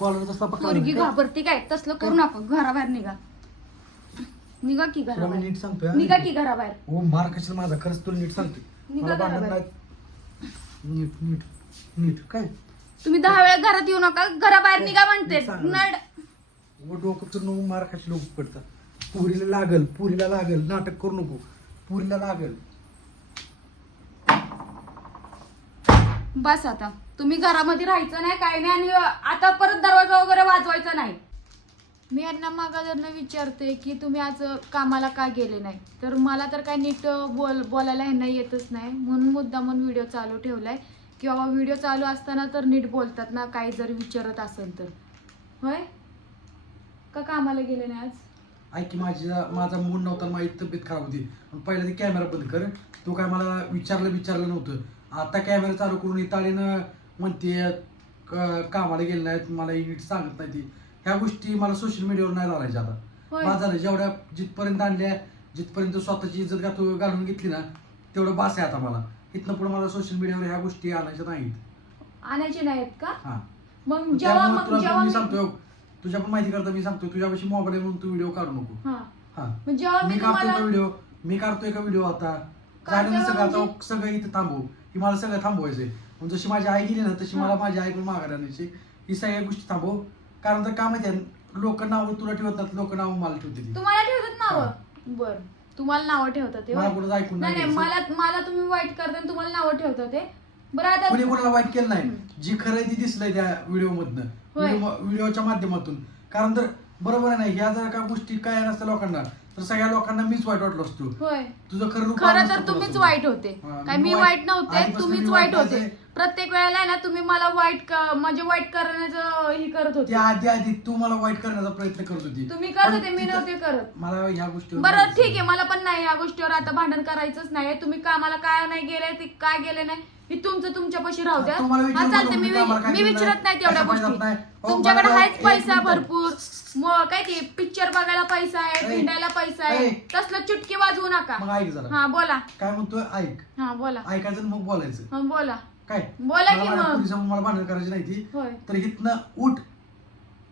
Collar तसला पोरगी? घाबरते काय? तसलं करू नका. घराबाहेर निघा. निघा की तुला मी घराबाहेर. नीट सांगतोय हा. निघा की घराबाहेर. हो मार कशाला माझा? खरंच तुला नीट सांगते निघा मला भांडण घराबाहेर. नाही. नीट नीट नीट. काय? तुम्ही दहा वेळा घरात येऊ नका. घराबाहेर निघा म्हणते. नड. व डोकं तर नको मार कशी लोक पडतात पुरीला लागल पुरीला लागल. नाटक करू नको. पुरीला लागल. बस आता. तुम्ही घरामध्ये राहायचं नाही काय नाही आणि आता परत दरवाजा वगैरे वाजवायचा नाही. मी यांना मागादरनं विचारते की तुम्ही आज कामाला का गेले नाही? तर मला तर काय नीट बोल बोलायला ह्यांना येतच नाही. म्हणून मुद्दा म्हणून व्हिडिओ चालू ठेवलाय. की बाबा व्हिडिओ चालू असताना तर नीट बोलतात ना काही जर विचारत असेल तर. होय? का कामाला गेले नाही आज? ऐक की माझी माझा मूड नव्हता माझी तब्येत खराब होती. पण पहिला ते कॅमेरा बंद कर. तू काय मला विचारलं विचारलं नव्हतं. आता कॅमेरा चालू करून इताळीनं म्हणते क- कामाला गेले नाहीत मला नीट सांगत नाही ती. ह्या गोष्टी मला सोशल मीडियावर नाही चालायच्या आता होय. बाद झालं जेवढ्या जिथपर्यंत आणल्या जिथपर्यंत स्वतःची इज्जत घातू घालून घेतली ना तेवढं बास आहे आता मला. इथनं पुढे मला सोशल मीडियावर ह्या गोष्टी आणायच्या नाहीत. आणायचे नाहीत का? हा. मग जेव्हा त्यामुळे मग तुला पण जेव्हा मी मी- सांगतो तुझ्या पण माहिती करता मी सांगतो तुझ्यापाशी मोबाईल आहे म्हणून तू व्हिडिओ काढू नको. हा. हा. मग जेव्हा मी मी काढतोय तुम्हाला का व्हिडिओ मी काढतोय का व्हिडिओ आता? काढतोय झालं ना सगळं आता म्हणजे? सगळं इथं थांबव ही मला सगळं थांबवायचंय. मग जशी माझी आई गेली ना तशी. मला माझी आई पण माघार आणायची. ही सगळ्या गोष्टी थांबव. कारण तर काय माहिती लोक नाव तुला ठेवत नाहीत लोक नाव मला ठेवते ती तुम्हाला ठेवतात नावं? बर. तुम्हाला नावं ठेवतात ते मला होय? कुठं ऐकून नाही नाही नाही. मला मला तुम्ही वाईट करता आणि तुम्हाला नावं ठेवतात ते. बरं आता कोणी कोणाला वाईट केलं नाही. जी खरं आहे ती दिसलंय त्या व्हिडिओ मधनं. व्हिडिओच्या माध्यमातून. कारण तर बरोबर आहे ना? ह्या जर का गोष्टी काय नसत्या लोकांना तर सगळ्या लोकांना मीच वाईट वाटलो असतो. होय. तुझं खरं खरं तर नसतं तुम्हीच वाईट होते. हा, काय मी मी वाईट- वाईट नव्हते आधीपासून तुम्हीच मी वाईट वाईट होते. आहे. प्रत्येक वेळेला आहे ना तुम्ही मला वाईट क- म्हणजे वाईट करण्याचं हे करत होते. त्या आधी आधी तू मला वाईट करण्याचा प्रयत्न करत होती. तुम्ही करत पण होते मी तिथं- नव्हते करत. मला ह्या गोष्टी बरं ठीक आहे मला पण नाही या गोष्टीवर आता भांडण करायचंच नाही तुम्ही कामाला काय नाही गेले ते काय गेले नाही हे तुमचं तुमच्यापाशी राहू द्या. हा विचारू चालते नको मी मी कामाला काय मी केलं विचारत नाही तेवढ्या कशा गोष्टी. नाही. अहो, तुमच्याकडे मला आहेच एक पैसा मिनिट. भरपूर. म- काय ते पिक्चर बघायला पैसा आहे ऐ. हिंडायला पैसा आहे. तसलं चुटकी वाजवू नका. मग ऐक जरा. हा बोला. काय म्हणतोय? ऐक. हा बोला. ऐकायचं आणि मग बोलायचं. हा बोला. काय? बोला की मला माझ्या मग. पोलिसांवर मला भांडण करायची नाही ती. होय. तर इथनं उठ.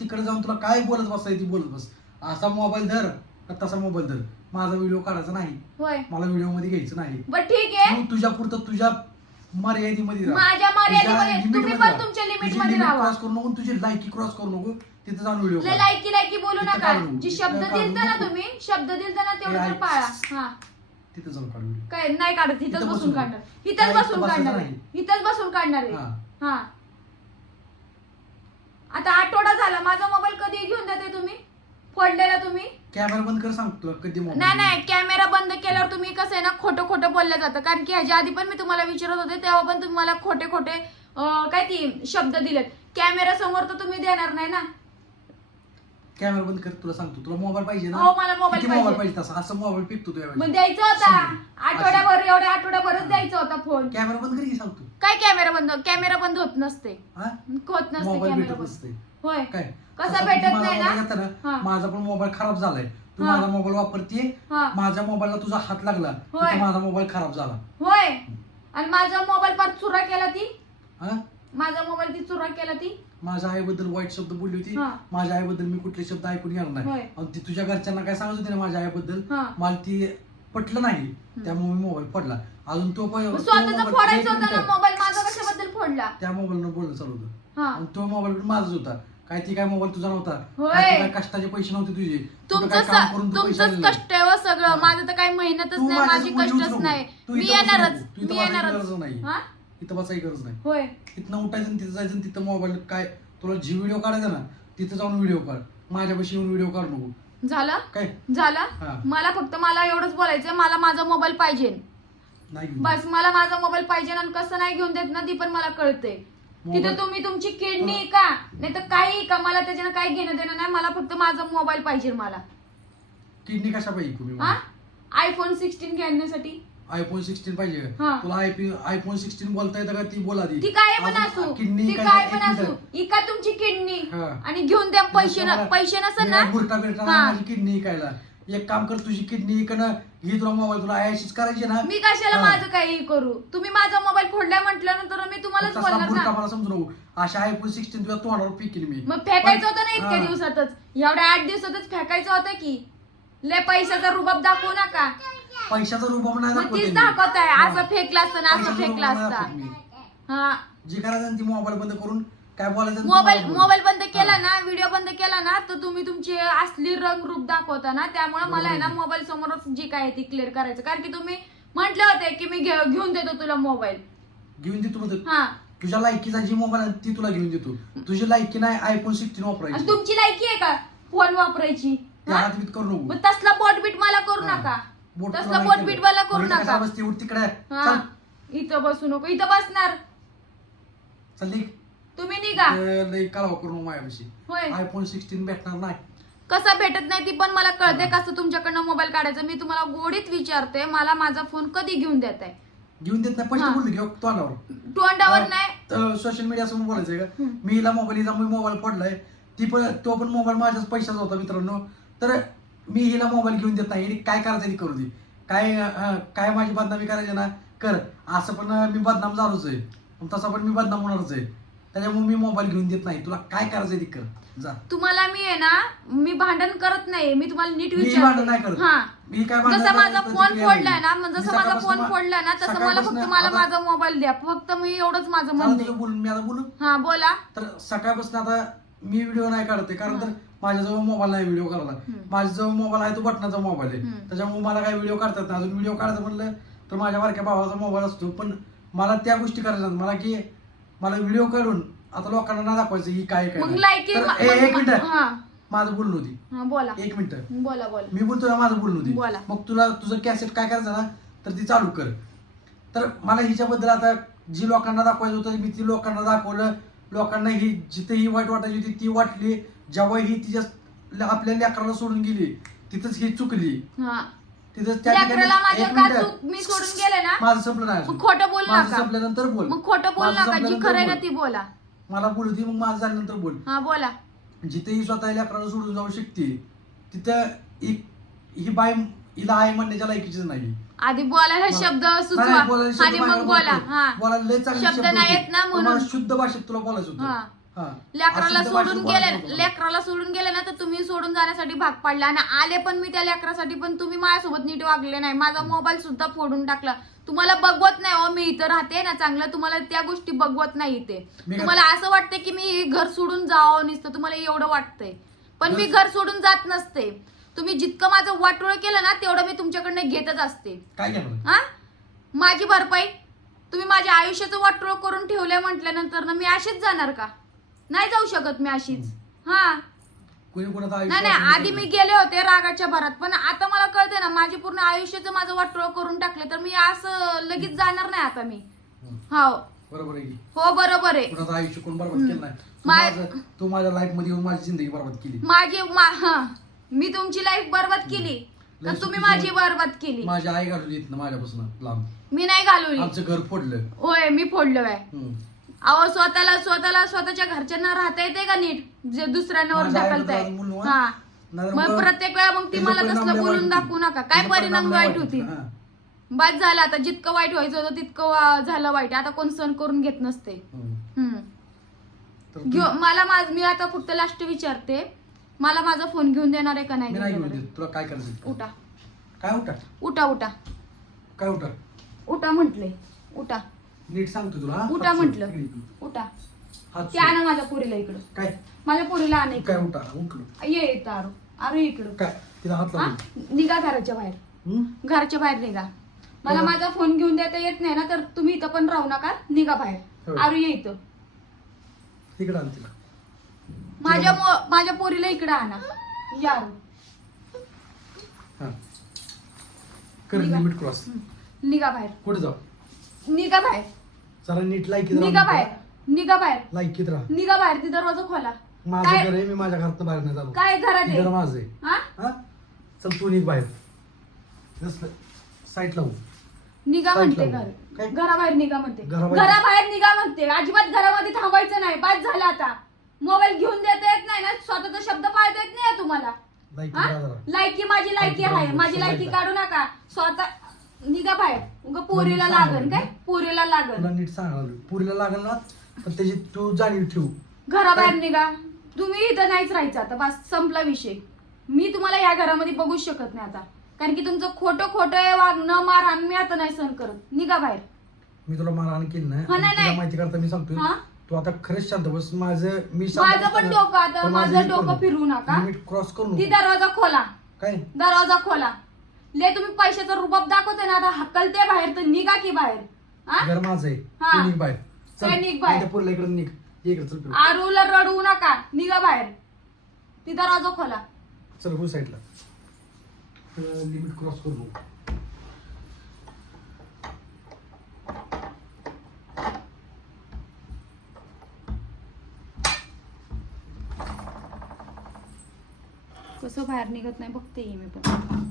तिकडे जाऊन तुला काय बोलत बसायची ती बोलत बस. असा मोबाईल धर का तसा मोबाईल धर. माझा व्हिडिओ काढायचा नाही. होय. मला व्हिडिओमध्ये घ्यायचं नाही. बर ठीक आहे. तू तुझ्या पुरतं तुझ्या मर्यादेमध्ये राहा. माझ्या मर्यादेमध्ये तुझ्या तुम्ही limit पण मध्ये तुमच्या राहा. limit तुझी मध्ये limit राहा. cross करू नको तुझी लायकी क्रॉस करू नको. तिथे जाऊन व्हिडिओ लय लायकी लायकी बोलू तिथं नका. काढू. जी तिथं शब्द काढू दिलता ना नको. तुम्ही शब्द दिलता ना तेवढं तर. पाळा. हा. तिथे जाऊन काढू व्हिडिओ काय? नाही काढत. इथंच इथं बसून बसून. काढणार नाही, इथं बसून बसायचं काढणार आहे. इथंच बसून काढणार आहे. हा. हा. आता आठवडा झाला. माझा मोबाईल कधी घेऊन जाते तुम्ही? फोडलेला तुम्ही? कॅमेरा बंद कर सांगतो तुला कधी नाही नाही. कॅमेरा बंद केल्यावर तुम्ही कसं आहे ना खोटं खोटं बोललं जातं. कारण की ह्याच्या आधी पण मी तुम्हाला विचारत होते तेव्हा पण तुम्ही मला खोटे खोटे अं, काय ती शब्द दिलेत. कॅमेरा समोर तर तुम्ही देणार नाही ना. कॅमेरा बंद कर तुला सांगतो तुला मोबाईल पाहिजे ना? हो, मला मोबाईल किती. मोबाईल पाहिजे. तसा? असं मोबाईल पिकतो तुझ्या मग द्यायचा होता. समोर. आठवड्याभर एवढ्या आठवड्याभरच द्यायचा होता फोन कॅमेरा बंद कर की सांगतो? काय कॅमेरा बंद? कॅमेरा बंद होत नसते. हा? होत नसते मोबाईल कॅमेरा भेटत बंद. नसते. होय. काय? कसा भेटत तू माझा नाही ना? मोबाईल हा. माझा पण मोबाईल खराब झालाय. तू हा. माझा मोबाईल वापरते हा. माझ्या मोबाईलला तुझा हात लागला. होय. तिथं माझा मोबाईल खराब झाला. होय. आणि माझा मोबाईल पार चुरा केला ती? हा? माझा मोबाईल ती चुरा केला ती? माझ्या आईबद्दल वाईट शब्द बोलली होती हा. माझ्या आईबद्दल मी कुठले शब्द ऐकून घेणार नाही होय. आणि ती तुझ्या घरच्यांना काय सांगत होती ना माझ्या आईबद्दल हा मला ती पटलं नाही त्यामुळे मी मोबाईल पडला अजून तो पण मग तो स्वतःचा मोबाईल- फोडायचा एक होता ना मिनिटं. मोबाईल माझा कशाबद्दल फोडला त्या मोबाईलनं बोलणं चालू होतं हा आणि तो मोबाईल पण माझाच होता काय ती काय मोबाईल तुझा नव्हता होय. काय ते काय कष्टाचे पैसे नव्हते तुझे कुठं काय तुमचं काम स- करून तू पैसे तुमचंच आणले. कष्ट आहे हो सगळं हा. माझं तर काही मेहनतच तू नाही माझी येऊच कष्टच नको. नाही तू मी इथं बसू येणारच नको. तू मी बसायची येणारच गरज नाही. हा इथं बसायची गरज नाही. होय. इथनं उठायचं आणि तिथं जायचं आणि तिथं मोबाईल काय तुला जी व्हिडिओ काढायचा ना तिथं जाऊन व्हिडिओ काढ. माझ्यापाशी येऊन व्हिडिओ काढ नको. झालं? काय? झालं? हा. मला फक्त मला एवढंच बोलायचं मला माझा मोबाईल पाहिजे. नाही बस मला माझा मोबाईल पाहिजे आणि कसं नाही घेऊन देत ना ती पण मला कळते मोबाईल- तिथं तुम्ही तुमची किडनी का नाही तर काही का मला त्याच्यानं काही घेणं देणं नाही मला फक्त माझा मोबाईल पाहिजे मला. किडनी कशा पाहिजे तुम्ही हा? आयफोन सिक्स्टीन घेण्यासाठी आयफोन सिक्स्टीन पाहिजे. हा. तुला आयपी आयफोन सिक्स्टीन बोलता येतं का ती बोला ती. काय पण असू. किडनी ती काय पण असू. इका तुमची किडनी. हा. आणि घेऊन द्या पैसे न- पैसे नसेल ना? गुरटा बिरटा हा. माझी किडनी इकायला. एक काम कर तुझी किडनी इकडनं ही तुला मोबाईल तुला अशीच करायची ना? मी कशाला हा. माझं काही करू? तुम्ही माझा मोबाईल फोडलाय म्हटल्यानंतर मी तुम्हालाच तसला बोलणार ना? मला समजू नको. अशा आयफोन सिक्स्टीन तुला तोंडावर पिकील मी. मग फेकायचं होतं ना इतक्या हा. दिवसातच. एवढ्या आठ दिवसातच फेकायचं होतं की? लय पैशाचा रुबाब दाखवू नका. पैशाचा रुबाब नाही मग दाखवत तीच मी. दाखवत आहे हा. असं फेकलं असतं ना असं पैशाचा फेकलं रुबाब नाही असतं मी. हा जे करायचं ती मोबाईल बंद करून काय बोलायचं ते मोबाईल. मोबाईल बंद केला. ना व्हिडिओ बंद केला ना तर तुम्ही तुमची असली रंग रूप दाखवता ना त्यामुळे मला आहे ना बरोबर. मोबाईल समोरच जी काय आहे ती क्लिअर करायचं कारण की तुम्ही म्हटले होते की मी घे- घेऊन देतो तुला मोबाईल घेऊन देतो मग हा तुझ्या लायकीचा जी मोबाईल आहे ती तुला घेऊन देतो तुझी लायकी नाही आयफोन सिक्स्टीन आणि वापरायची तुमची लायकी आहे का फोन वापरायची त्या हा? हात बीत करू नको मग तसला बोटबीट मला करू हा. नका बोट तसलं तुला नाही बोटबीट केलं. मला करू नका. कशाला बसती? उठ तिकडे हा. चल. इथं बसू नको. इथं बसणार. चल निघ. तुम्ही निघा. लई कालवा करू नको माझ्यापाशी. होय. आयफोन सिक्स्टीन भेटणार नाही. कसा भेटत नाही ती पण मला कळते हा. कसं तुमच्याकडनं मोबाईल काढायचं. मी तुम्हाला गोडीत विचारते. मला माझा फोन कधी घेऊन देत आहे? घेऊन देत नाही. पैसे हा. बोलले घेऊ तोंडावर. तोंडावर नाही? सोशल मीडिया समोर बोलायचंय का? हम्म. मी हिला मोबाईल हिचा मोबाईल पडलाय. ती पण तो पण मोबाईल माझ्याच पैशाचा होता मित्रांनो. तर मी हिला मोबाईल घेऊन देत नाही. काय करायचं करू दे. काय काय माझी बदनामी करायची ना? कर. असं पण मी बदनाम झालोच आहे. तसा पण मी बदनाम होणारच आहे. त्याच्यामुळे मी मोबाईल घेऊन देत नाही. तुला काय करायचं ती कर. जा. तुम्हाला मी आहे ना मी भांडण करत नाही. मी तुम्हाला नीट भांडण नाही करत. मी काय जसा माझा फोन फोडलाय ना जसं माझा फोन फोडलाय ना तसं मला फक्त मला माझा मोबाईल द्या. फक्त मी एवढंच माझं. बोलून मी आता बोलू? हा बोला. तर सकाळपासून आता मी व्हिडिओ नाही काढते कारण. तर माझ्याजवळ मोबाईल नाही व्हिडिओ करायला. हम्म. माझ्याजवळ मोबाईल आहे तो बटनाचा मोबाईल आहे. त्याच्यामुळे मला काही व्हिडिओ काढतात नाही. अजून व्हिडिओ काढायचं म्हणलं तर माझ्या बारक्या भावाचा मोबाईल असतो. पण मला त्या गोष्टी करायच्या. मला की मला व्हिडिओ काढून आता लोकांना नाही दाखवायचं ही काय काय एक मिनिट. हा. माझं बोलणं होती. बोला. एक मिनिट. बोला बोला. मी बोलतो ना माझं बोलणं होती. मग तुला तुझं कॅसेट काय करायचं ना तर ती चालू कर. तर मला हिच्याबद्दल आता जी लोकांना दाखवायचं होतं मी ती लोकांना दाखवलं. लोकांना ही जिथे ही वाईट वाटायची होती ती वाटली. जेव्हा ही तिच्या आपल्या लेकराला सोडून गेली तिथंच ही चुकली. हा. तिथंच त्या ठिकाणी लेकराला माझ्या एक का मिनिट. चूक मी सोडून गेले ना? माझं संपलं नाही अजून. मग खोटं बोल माझं नका संपल्यानंतर बोल. मग खोटं बोल माझं नका जी संपल्यानंतर खरं आहे ना बोल. ती बोला. मला बोलू दे मग माझं झाल्यानंतर बोल. हा बोला. जिथे ही स्वतः लेकराला सोडून जाऊ शकते तिथं ही ही बाई हिला आई म्हणण्याच्या लायकीचीच नाही. आधी बोलायला मला- शब्द नाही, सुचवा बोलायला शब्द आणि मग माझ्याकडे बोला. बोलतो. हा. बोलायला लय चांगले शब्द नाही. येत ना म्हणून. मला शुद्ध भाषेत तुला बोलायचं होतं. हा. हा. लेकराला अशुद्ध भाषेत सोडून बोलायचं गेले. लेकराला सोडून गेले ना तर तुम्ही सोडून जाण्यासाठी भाग पडला. आणि आले पण मी त्या लेकरासाठी पण तुम्ही माझ्यासोबत नीट वागले नाही. माझा मोबाईल सुद्धा फोडून टाकला. तुम्हाला बघवत नाही हो मी इथं राहते ना चांगलं. तुम्हाला त्या गोष्टी बघवत नाही इथे. मी काय- तुम्हाला असं वाटतं की मी घर सोडून जावं नुसतं. तुम्हाला एवढं वाटतंय. पण मी घर सोडून जात नसते. तुम्ही जितकं माझं वाटोळ केलं ना तेवढं मी तुमच्याकडनं घेतच असते. काय हा? माझी भरपाई. तुम्ही माझ्या आयुष्याचं वाटोळ करून ठेवलंय म्हटल्यानंतर ना मी अशीच जाणार का? नाही जाऊ शकत मी अशीच. हा. कोणी कोणाचं आयुष्य नाही नाही आधी मी गेले होते रागाच्या भरात पण आता मला कळते ना माझे पूर्ण आयुष्याचं माझं वाटोळ करून टाकलं तर मी असं लगेच जाणार नाही आता मी. हम्म. हो बरोबर आहे की? हो बरोबर आहे. कुणाचं आयुष्य कोण बरबाद. केलं नाही? तू मा- माझं- तू माझ्या लाईफमध्ये येऊन माझी जिंदगी बरबाद केली. माझी मा- हा. मी तुमची लाईफ बरबाद केली तर तुम्ही चुकीचं. माझी बरबाद केली माझी आई घालून येत ना माझ्यापासून लांब मी नाही घालवली आमचं घर फोडलं होय मी फोडलं आहे हम्म. अहो स्वतःला स्वतःला स्वतःच्या घरच्यांना राहता येते का नीट जे दुसऱ्यांवर माझ्या आईबद्दल ढकलताय बोलू. हा नाहीतर मग मग प्रत्येक वेळा मग ती त्याचे मला परिणाम तसलं बोलून वाईट दाखवू होतील. नका काय त्याचे परिणाम वाईट होतील. होतील हा. बाद झालं आता जितकं वाईट व्हायचं होतं तितकं वा- झालं वाईट आता कोण सण करून घेत नसते हम्म. हम्म. तर तू- घेऊ मला माझ मी आता फक्त लास्ट विचारते मला माझा फोन घेऊन देणार आहे का नाही मी नाही घेऊन घेऊन देणार देत. तुला काय करायचं? उठा. काय उठा? उठा उठा. काय उठा? उठा म्हंटले. उठा. नीट सांगतो तुला हा? उठा. म्हंटल. उठा. हात ते सोड. आणा माझ्या पुरीला इकडं. काय? माझ्या पुरीला आणा काय उठा? उठलो. ये येतं आरू आरू इकडं. काय? तिला हात हा? निघा घराच्या बाहेर. हम्म? घराच्या बाहेर निघा. मला. माझा फोन घेऊन देता येत नाही ना तर तुम्ही इथं पण राहू नका. निघा बाहेर. आरू ये इथं. तिकडे आण तिला. माझ्या मो- माझ्या पोरीला इकडं आणा. या. आरू हा. कर निघा. Limit cross. निघा बाहेर. कुठे जाऊ? निघा बाहेर. जरा नीट लायकीत निघा बाहेर. निघा बाहेर. लायकीत राहा. निघा बाहेर. ती दरवाजा खोला. माझं काय? घर आहे मी माझ्या घरात बाहेर नाही जाऊ काय घरात घर आहे माझं आहे. हा? हा? चल तू निघ बाहेर. साईट लावू निघा म्हणते. घर. काय? घराबाहेर निघा म्हणते. घराबाहेर? घराबाहेर निघा म्हणते. अजिबात घरामध्ये थांबायचं नाही. बाद झालं आता. मोबाईल घेऊन देता येत नाही ना स्वतःचा शब्द पाळता येत नाही तुम्हाला. लायकी हा? जरा. लायकी माझी लायकी लायकी आहे. माझी लायकी. काढू नका. स्वतः निघा बाहेर. उगा पोरीला सांगा लागन. काय? पोरीला लागन. तुला नीट सांगावं पुरीला लागेल ना तर त्याची तू जाणीव ठेवू. घराबाहेर निघा. तुम्ही इथं नाहीच राहायचं आता. बस संपला विषय. मी तुम्हाला या घरामध्ये बघूच शकत नाही आता. कारण की तुमचं खोटं खोटं वागणं मारहाण मी आता नाही सहन करत. निघा बाहेर. मी तुला मारहाण केली नाही. हा, नाही, तुला नाही. माहिती करता मी सांगतोय. हा? तू आता खरंच शांत बस. माझं मी माझं पण डोकं आता माझं डोकं. फिरवू नका. लिमिट क्रॉस करू ती. दरवाजा खोला. काय? दरवाजा खोला. ले तुम्ही पैशाचा रुबाब दाखवते ना आता हक्कलते बाहेर तर निघा की बाहेर. हा घर माझं आहे. हा. तू निघ बाहेर. काय निघ बाहेर? पुरला इकडे निघ. इकडे चल फिरू. आरूला रडवू नका. निघा बाहेर. ती दरवाजा खोला. चल हो साईडला. लिमिट क्रॉस करू नको. कसं बाहेर निघत नाही बघते मी पण.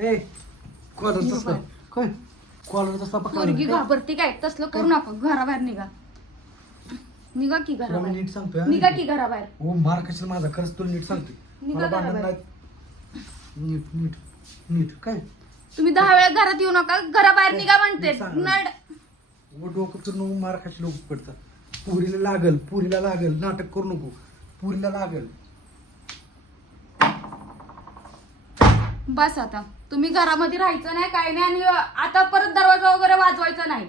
ए कॉलर तसला. काय कॉलर तसला पकडला पोरगी काय? घाबरते काय? तसलं करू नका. घराबाहेर निघा. निघा की तुला मी घराबाहेर. नीट सांगतोय हा. निघा की घराबाहेर. ओ मार कशाला माझा? खरंच तुला नीट सांगतोय. निघा मला घराबाहेर. नाही. नीट नीट नीट. काय? तुम्ही दहा वेळा घरात येऊ नका. घराबाहेर निघा म्हणते. नड. व डोकं तर मार खाशी लोक पडतात पुरीला लागल पुरीला लागल नाटक करू नको. पुरीला लागल. बस आता. तुम्ही घरामध्ये राहायचं नाही काय नाही आणि आता परत दरवाजा वगैरे वाजवायचा नाही.